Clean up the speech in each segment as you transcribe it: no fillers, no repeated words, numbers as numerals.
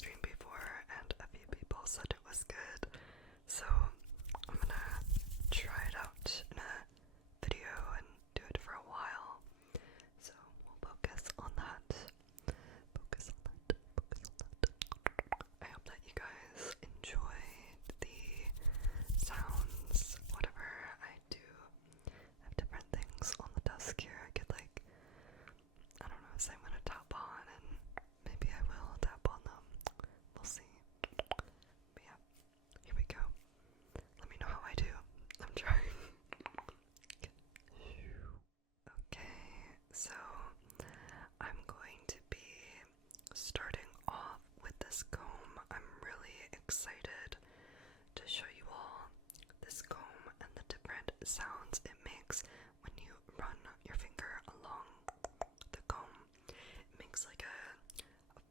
stream before and a few people said it was good, so I'm gonna try it out in a video and do it for a while. So we'll focus on that. I hope that you guys enjoyed the sounds, whatever I do. I have different things on the desk here. I could like, I don't know, say I'm gonna tap on, and maybe I will tap on them. We'll see. But yeah, here we go. Let me know how I do. I'm trying. Okay, so I'm going to be starting off with this comb. I'm really excited to show you all this comb and the different sounds it makes when you run your finger along the comb. It makes like a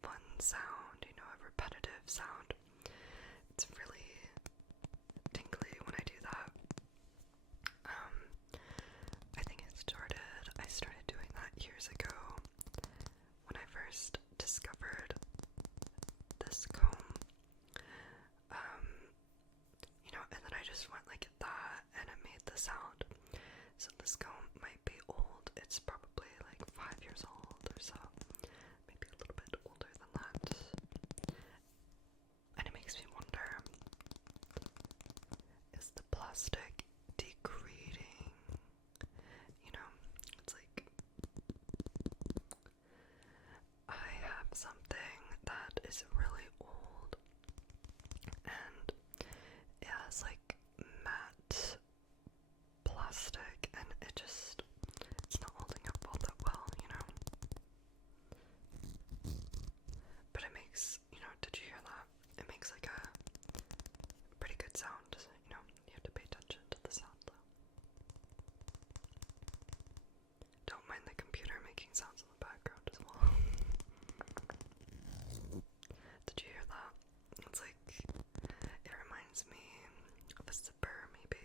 fun sound, you know, a repetitive sound. It's really tingly when I do that. I started doing that years ago when I first discovered this comb. You know, and then I just went like that and it made the sound. So this comb might be old. It's probably like 5 years old or so. Maybe a little bit older than that. And it makes me wonder, is the plastic degrading? You know, it's like I have something that is really old and it has like matte plastic and it's not holding up all that well, you know. But it makes, you know, did you hear that? It makes like a pretty good sound, you know. You have to pay attention to the sound though. Don't mind the computer making sounds in the background as well. Did you hear that? It's like, it reminds me of a zipper, maybe.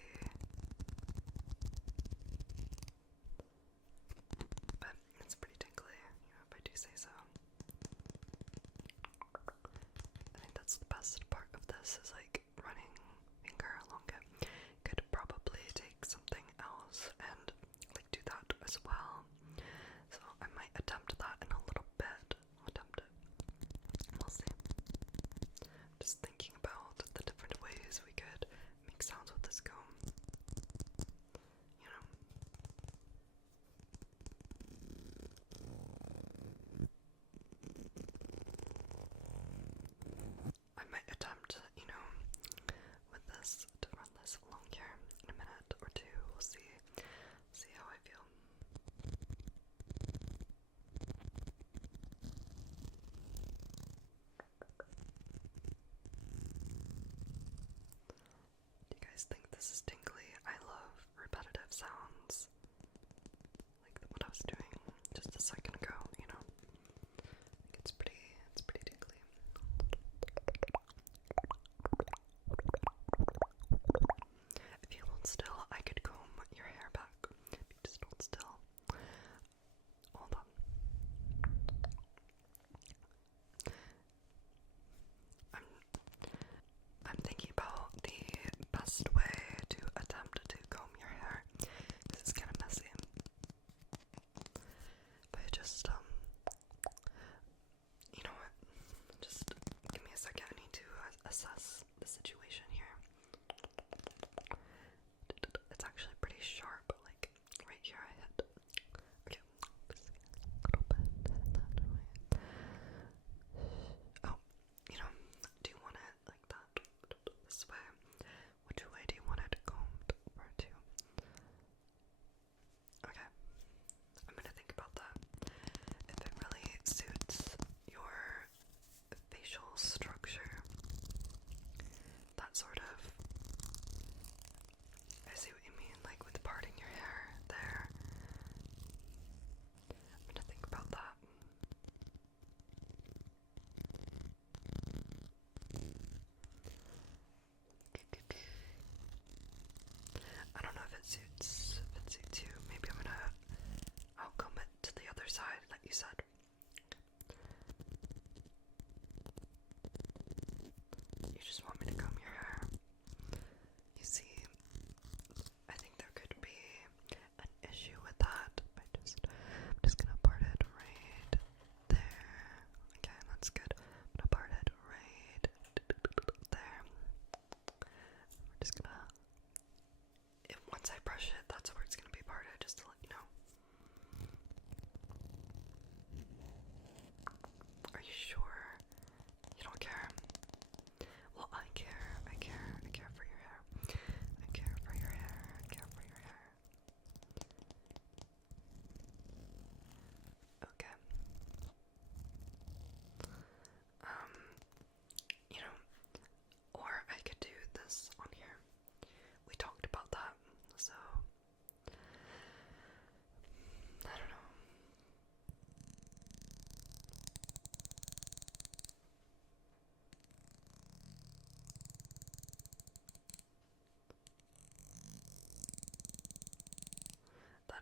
But it's pretty tinkly, you know, if I do say so. I think that's the best part of this, is like running finger along it. Could probably take something else and like do that as well. So I might attempt that in a little bit. We'll see. Just thinking about the different ways we could make sounds with this comb. You know. I might attempt, you know, with this to run this along here in a minute or two. We'll see. See how I feel. Do you guys think this is tingly? I love repetitive sounds. Like what I was doing just a second ago, you know. It's pretty tingly. If you hold still, I could comb your hair back. If you just hold still. Hold on. I'm thinking about the best way to attempt to comb your hair, because it's kind of messy. But just, you know what? Just give me a second. I need to assess the situation here. It's actually pretty sharp, like right here I hit. Okay, just a little bit that way. Oh, you know, do you want it like that? This way? Which way do you want it combed or to? Okay, I'm gonna think about that.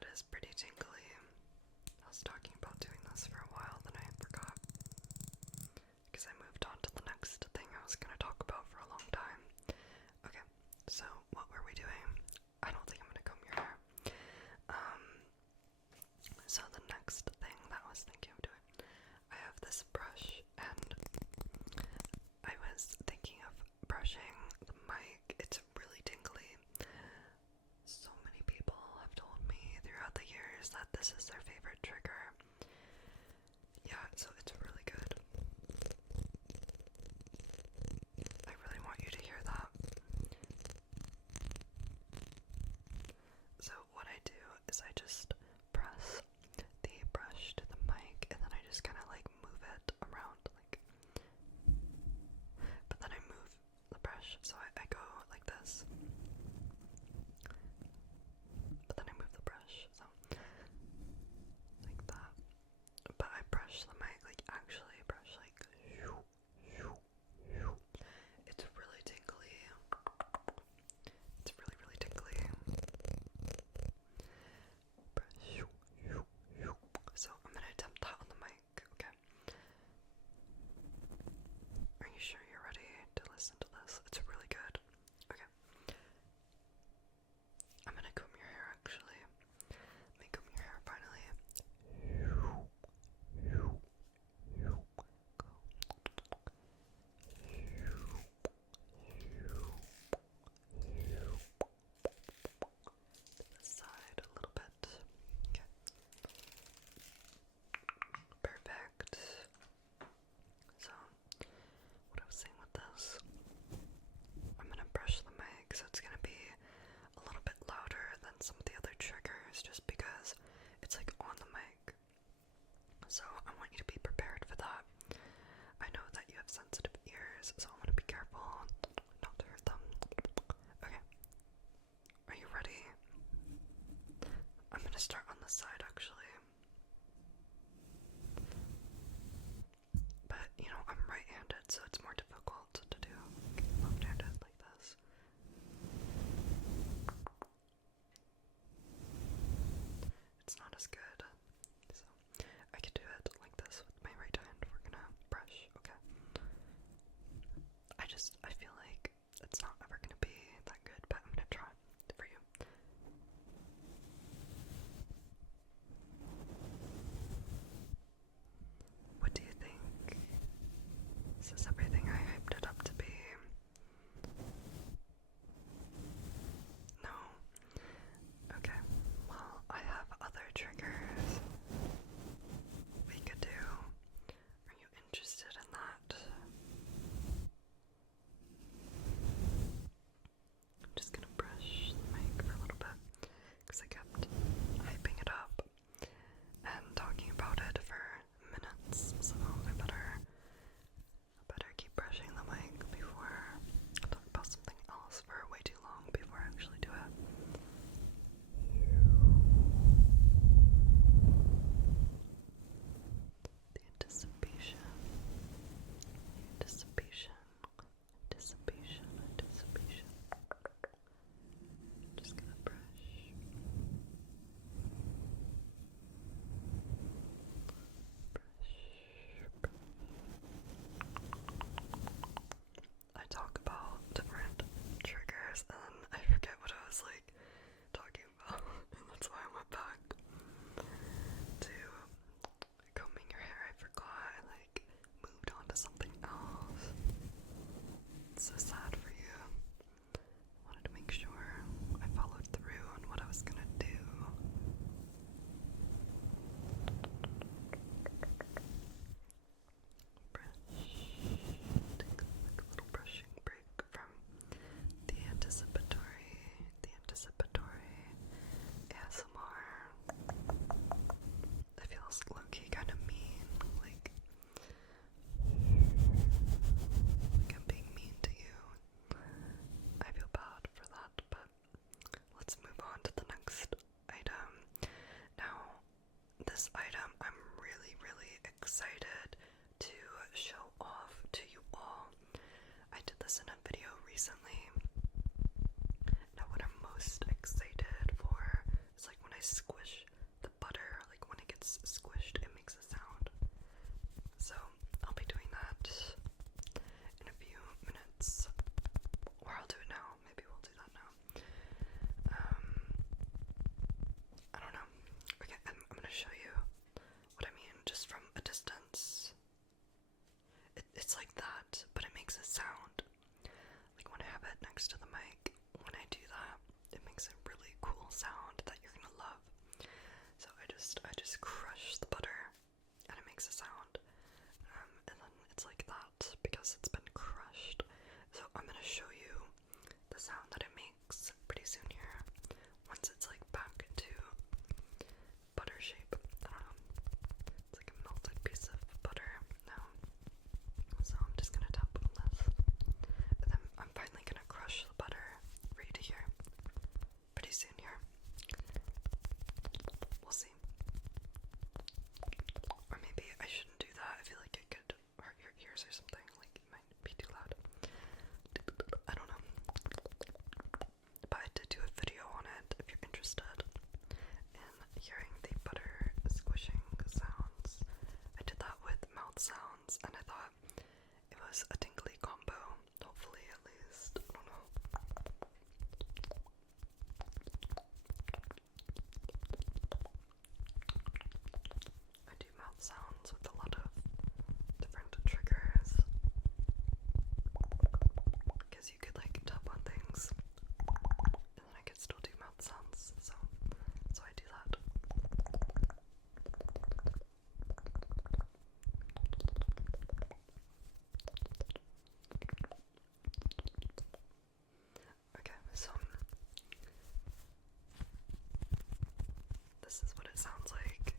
that is pretty tingly. I was talking about doing this for a while, then I forgot. Because I moved on to the next thing I was going to talk about for a long time. Okay, so what were we doing? I don't think I'm going to comb your hair. So the next thing that I was thinking of doing, I have this brush, and I was thinking of brushing the mic. It's really tingly. So many people have told me throughout the years that this is their favorite trigger. Yeah, so it's really good. I really want you to hear that. So what I do is I just press the brush to the mic, and then I just kind of like move it around, like, but then I move the brush, so I go like this, but then I move the brush, so like that, but I brush the mic, like actually brush, like, it's really tingly, it's really, really tingly. So I'm gonna attempt that on the mic, okay? Are you sure you're ready to listen to this? It's really good. Okay. I'm gonna comb your hair actually. Let me comb your hair finally. To the side a little bit. Okay. Perfect. So, what I was saying with this, I'm gonna brush the mic, so it's gonna be a little bit louder than some of the other triggers, just because it's like on the mic. So I want you to be prepared for that. I know that you have sensitive ears, so I'm gonna be careful not to hurt them. Okay. Are you ready? I'm gonna start on the side actually. But, you know, I'm right-handed, so it's more difficult to do left-handed like this. It's not as good, so I can do it like this with my right hand. We're gonna brush, okay? I feel like it's not ever gonna be that good, but I'm gonna try for you. What do you think? Is this everything I hyped it up to be? No? Okay, well, I have other triggers we could do. Are you interested in that? I'm just gonna brush the mic for a little bit, because I kept hyping it up and talking about it for minutes, so I better keep brushing the mic before I talk about something else for way too long before I actually do it. The anticipation. Just gonna brush. I talk about different triggers and I forget what I was like talking about. That's why I went back to combing your hair. I forgot. I like moved on to something else. It's so sad for you. I wanted to make sure I followed through on what I was gonna do. Take a little brushing break from the anticipatory ASMR. It feels low-key kind of mean, like I'm being mean to you. I feel bad for that, but let's move on to the next item. Now, this item I'm really, really excited to show off to you all. I did this in a video recently. Now what I'm most excited for is like when I squish the butter, like when it gets squished, it makes a sound. So I'll be doing that in a few minutes, or I'll do it now. Maybe we'll do that now. I don't know. Okay, I'm gonna show you what I mean just from a distance. It's like that, but it makes a sound. Like when I have it next to the mic, when I do that, it makes a really cool sound that you're gonna love. So I just crush the butter, and it makes a sound. And then it's like that because it's been crushed. So I'm gonna show you the sound that it makes pretty soon here. Once it's like back to butter shape. I don't know. It's like a melted piece of butter now. So I'm just gonna tap on this. And then I'm finally gonna crush the butter for you to hear pretty soon here. We'll see. Or maybe I shouldn't do that. I feel like it could hurt your ears or something. Like it might be too loud. I don't know. But I did do a video on it if you're interested in hearing the butter squishing sounds. I did that with mouth sounds, and I thought it was a tingly combo. Hopefully, at least. I don't know. I do mouth sounds with a lot of different triggers, because you could like tap on things and then I could still do mouth sounds, so I do that. Okay, so this is what it sounds like.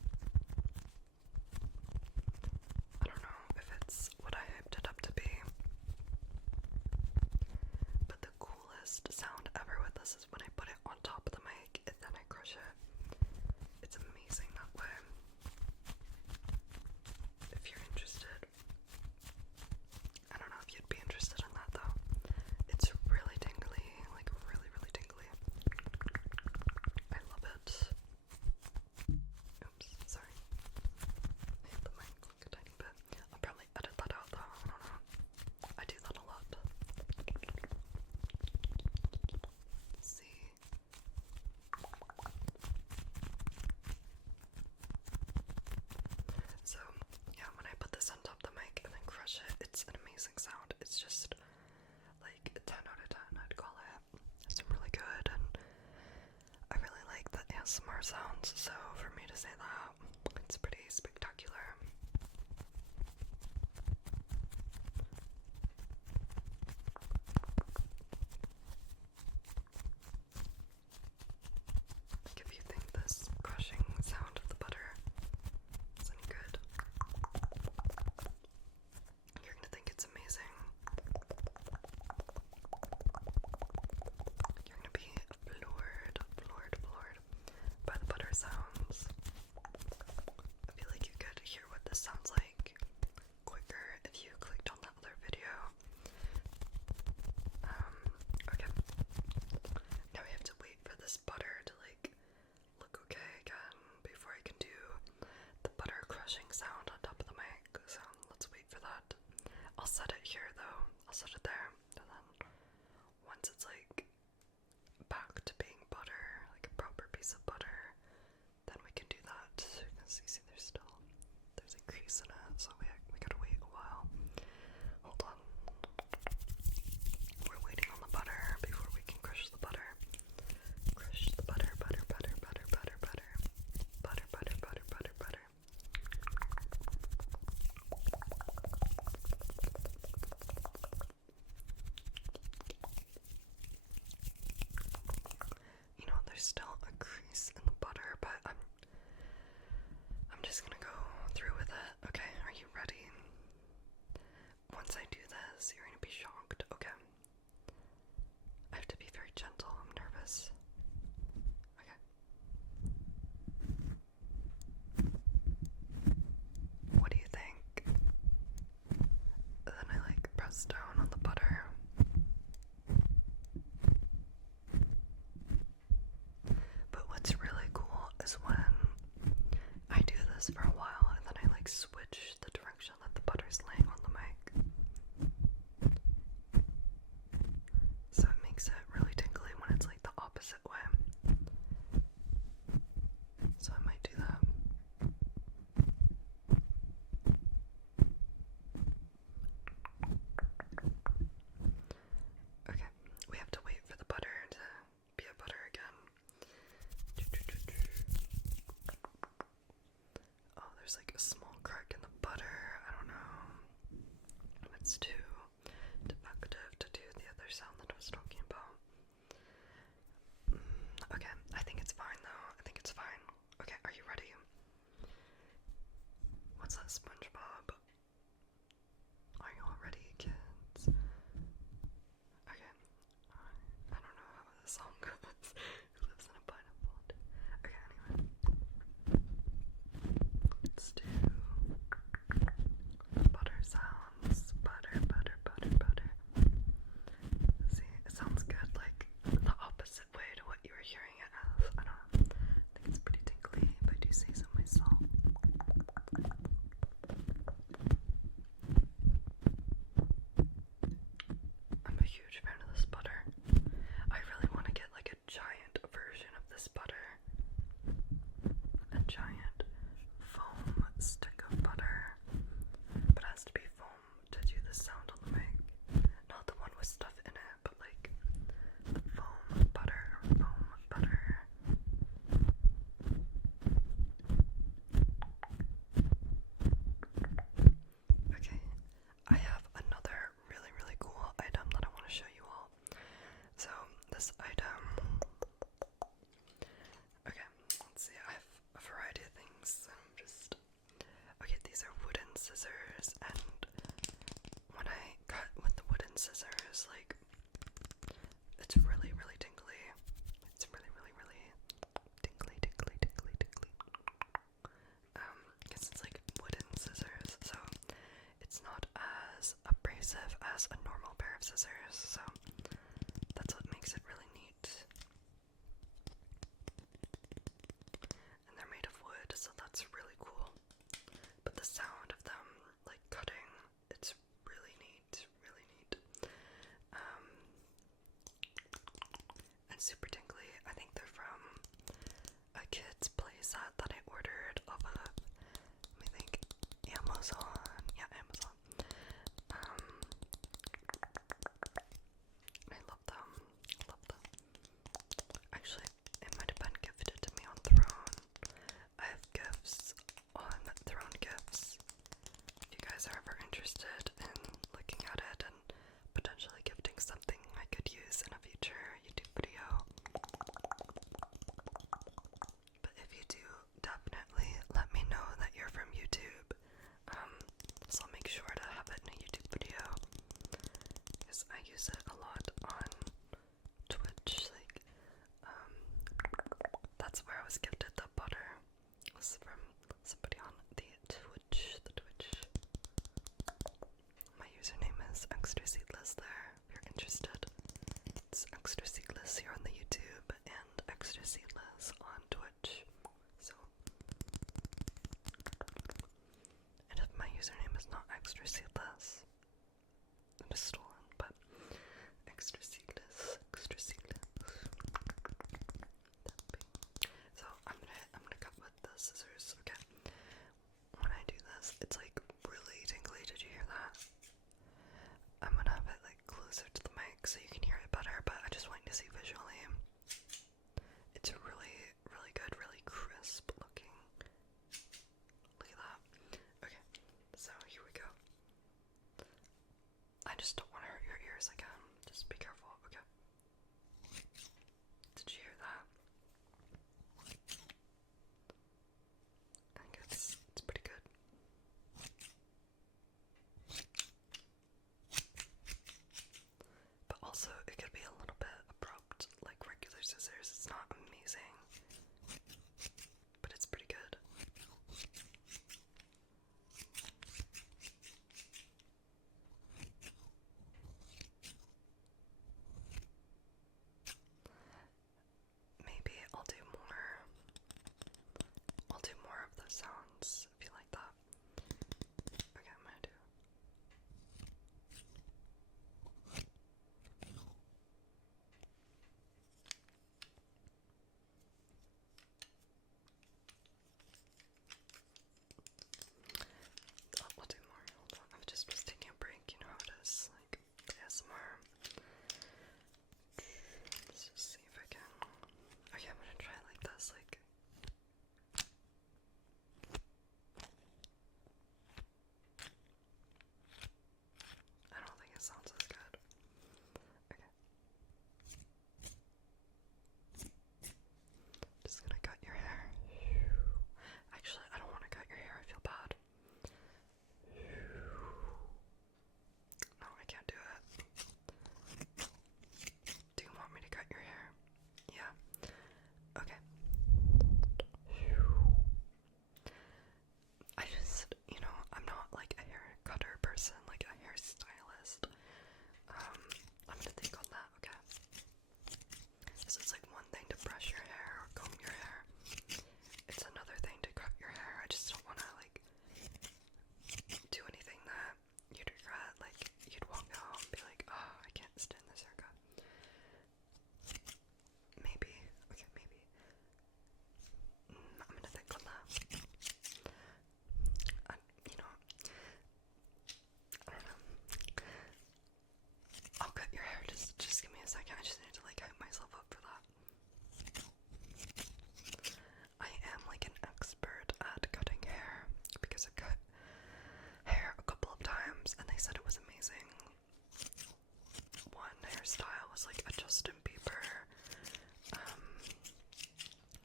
I don't know if it's what I hyped it up to be, but the coolest sound ever with this is when I put it on top of the mic and then I crush it. It's amazing that way. If you're interested, I don't know if you'd be interested in that though. It's really tingly, like really, really tingly. I love it. Oops, sorry. I hit the mic like a tiny bit. I'll probably edit that out though, I don't know. I do that a lot. See? So, yeah, when I put this on top of the mic and then crush it, it's an amazing sound. It's just like a 10 out of 10, I'd call it. It's really good, and I really like the ASMR sounds, so for me to say that, it's pretty spectacular. Like if you think this crushing sound of the butter is any good, you're gonna think it's amazing. You're gonna be floored by the butter sounds. switch the direction that the butter's laying on the mic. So it makes it really tingly when it's like the opposite way. So I might do that. Okay, we have to wait for the butter to be a butter again. Oh, there's like a small crack in the butter. I don't know if it's too defective to do the other sound that I was talking about. Okay, I think it's fine though. I think it's fine. Okay, are you ready? What's that, SpongeBob? Are you all ready, kids? Okay. I don't know how this song goes. Who lives in a pineapple? Okay, anyway. Let's do butter sounds. Butter, butter, butter, butter. See, it sounds good, like the opposite way to what you were hearing it as. I don't know. I think it's pretty tingly if I do say so myself. I'm a huge fan of this butter. I really want to get like a giant version of this butter. A giant foam stick of butter. But it has to be foam to do the sound on the mic. Not the one with stuff in it, but like the foam butter. Foam butter. Okay, I have another really, really cool item that I want to show you all. So, this item. Okay, let's see. I have a variety of things. Okay, these are wooden scissors, and when I cut with the wooden scissors, like, it's really, really tingly. It's really, really, really tingly, tingly, tingly, tingly. Because it's like wooden scissors, so it's not as abrasive as a normal pair of scissors, so that's what makes it really neat. And they're made of wood, so that's really cool. But the sound of them, like cutting, it's really neat, really neat. And super tingly. I think they're from a kid's playset that I ordered off of, let me think, Amazon. Yeah, Amazon. I love them. Love them. Actually, it might have been gifted to me on Throne. I have gifts on Throne Gifts. If you guys are ever interested in looking at it and potentially gifting something I could use in a future YouTube video. But if you do, definitely let me know that you're from YouTube. So I'll make sure to have it in a YouTube video. Because I use it a lot on Twitch. Like, that's where I was gifted the butter. It was from somebody on the Twitch. My username is extraseedless there, if you're interested. It's extraseedless here on the YouTube and extraseedless on Twitch. So, and if my username is not extraseedless, it is stolen, but extraseedless. So I'm gonna cut with the scissors. Okay. When I do this, it's like really tingly. Did you hear that? I'm gonna have it like closer to the mic so you can hear it better, but I just want you to see visually. It's really, really good, really crisp looking. Look at that. Okay, so here we go. I just don't want to person, like a hairstylist. I'm gonna think on that, okay? So it's like one thing to brush your hair or comb your hair. It's another thing to cut your hair. I just don't wanna like do anything that you'd regret. Like you'd walk out and be like, oh, I can't stand this haircut. Maybe. Okay, maybe. I'm gonna think on that. You know, I don't know. I'll cut your hair. Just give me a second. I just need to like hype myself up for that. I am like an expert at cutting hair because I cut hair a couple of times and they said it was amazing. One hairstyle was like a Justin Bieber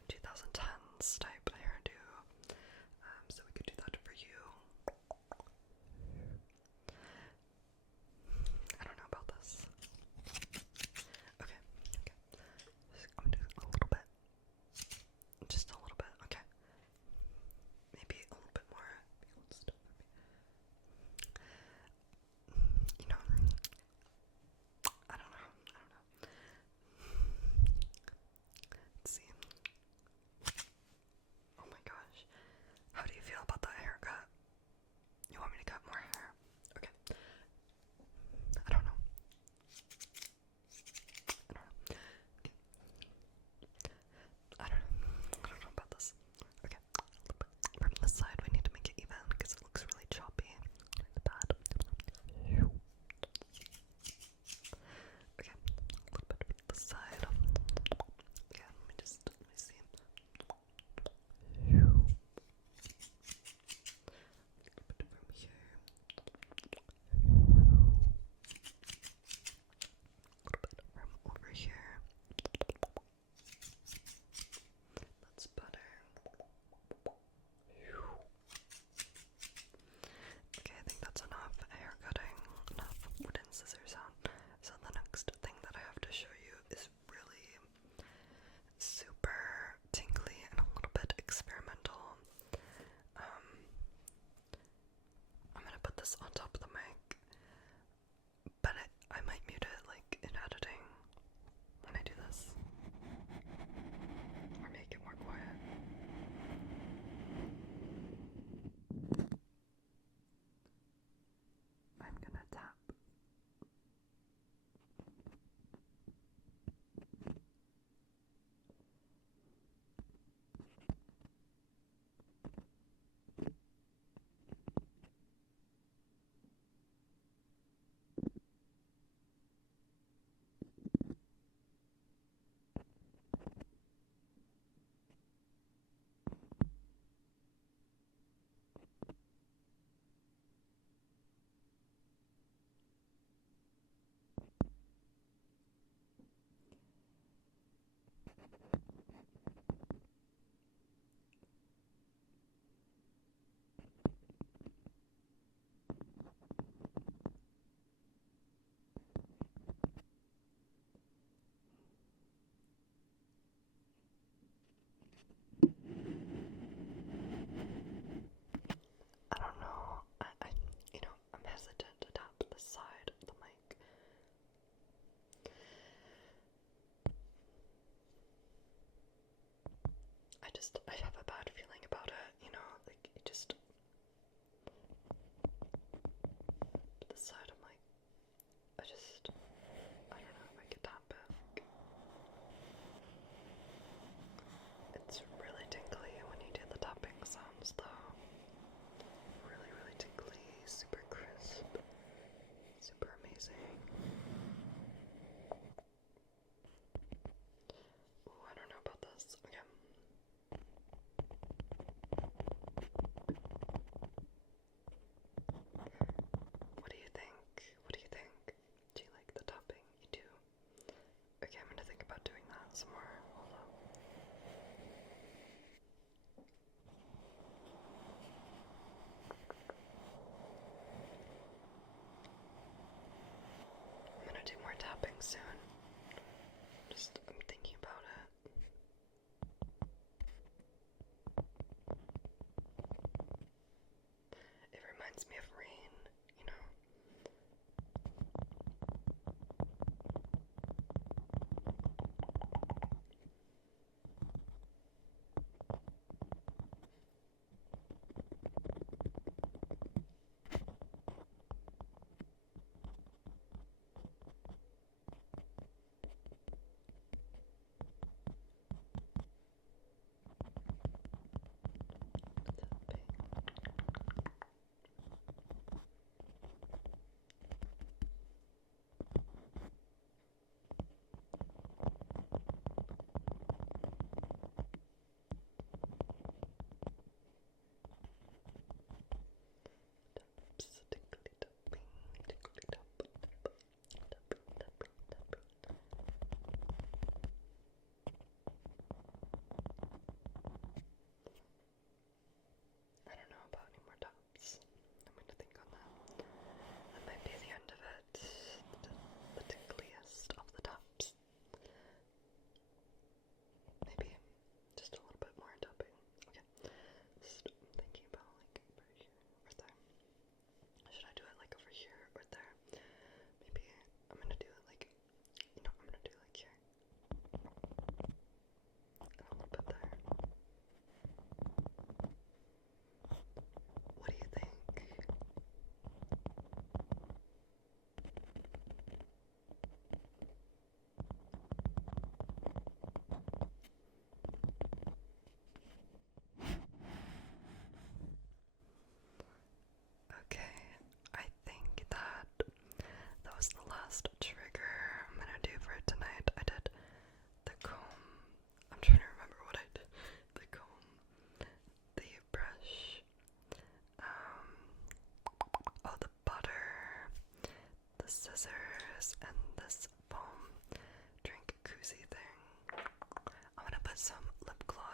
2010s type hairdo. So we could do that for you. I don't know about this. Okay. I'm gonna do a little bit. Just a little bit, okay. Maybe a little bit more. You know, I don't know. Let's see. Oh my gosh. How do you feel about that haircut? You want me to cut more hair? Okay. I don't know. I don't know about this. Okay. From this side, we need to make it even because it looks really choppy. Like that. Okay. A little bit from this side. Okay, let me see. A little bit from here. A little bit from over here. That's better. Okay, I think that's enough hair cutting, enough wooden scissors sound. So the next thing that I have to show you is really super tingly and a little bit experimental. I'm gonna put this on top of the mic, but I might mute it like in editing when I do this, or make it more quiet. I'm gonna tap. I don't know. I'm hesitant to tap the side of the mic. I have a bad feeling about it, like it just. But the side, I'm like, I don't know if I could tap it. It's really tingly when you do the tapping sounds, though. Really, really tingly, super crisp, super amazing. Ooh, I don't know about this. Okay.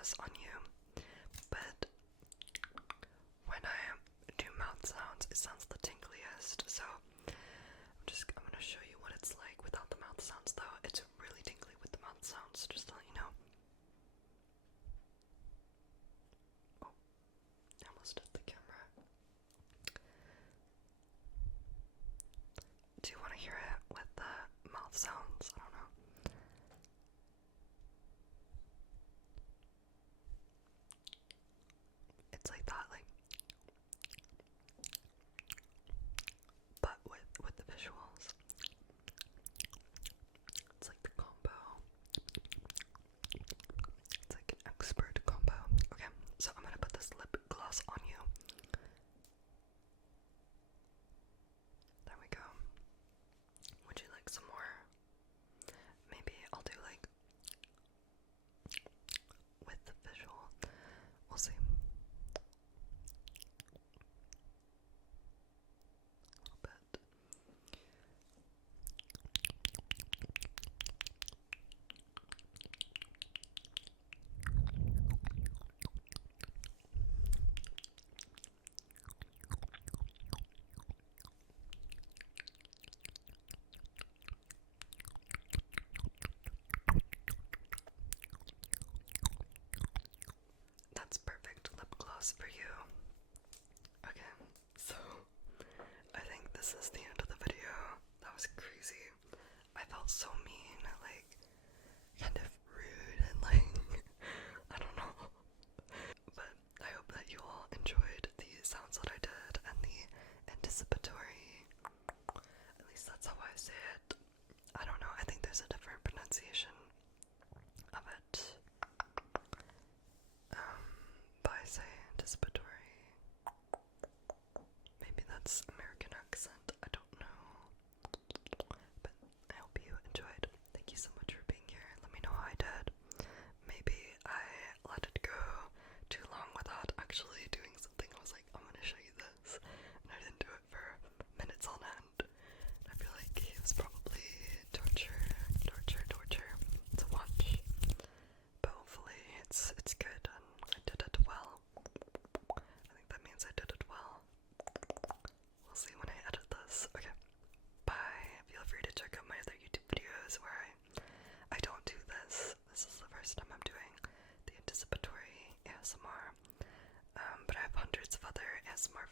gloss on you, but when I do mouth sounds, it sounds the tingliest. So I'm gonna show you what it's like without the mouth sounds, though. It's really tingly with the mouth sounds, just to let you know. Oh, I almost hit the camera. Do you want to hear it with the mouth sounds? I don't know. It's like that, like, but with the visuals. It's like the combo. It's like an expert combo. Okay, so I'm gonna put this lip gloss on you. There we go. Would you like some more? Maybe I'll do like with the visual. We'll see. A little bit. That's perfect lip gloss for you. Okay, so I think this is the end of the video. That was crazy. I felt so mean, like kind of rude and like I don't know. But I hope that you all enjoyed the sounds that I did and the anticipatory. At least that's how I say it. I don't know, I think there's a different pronunciation of it. But I say anticipatory. Maybe that's American accent, I don't know. But I hope you enjoyed. Thank you so much for being here. Let me know how I did. Maybe I let it go too long without actually doing something. I was like, I'm gonna show you this, and I didn't do it for minutes on end. I feel like it was probably torture to watch. But hopefully it's good and I did it well. I think that means I did it well. We'll see when I edit this. Okay. Bye. Feel free to check out my other YouTube videos where I don't do this. This is the first time I'm doing the anticipatory ASMR. But I have hundreds of other ASMR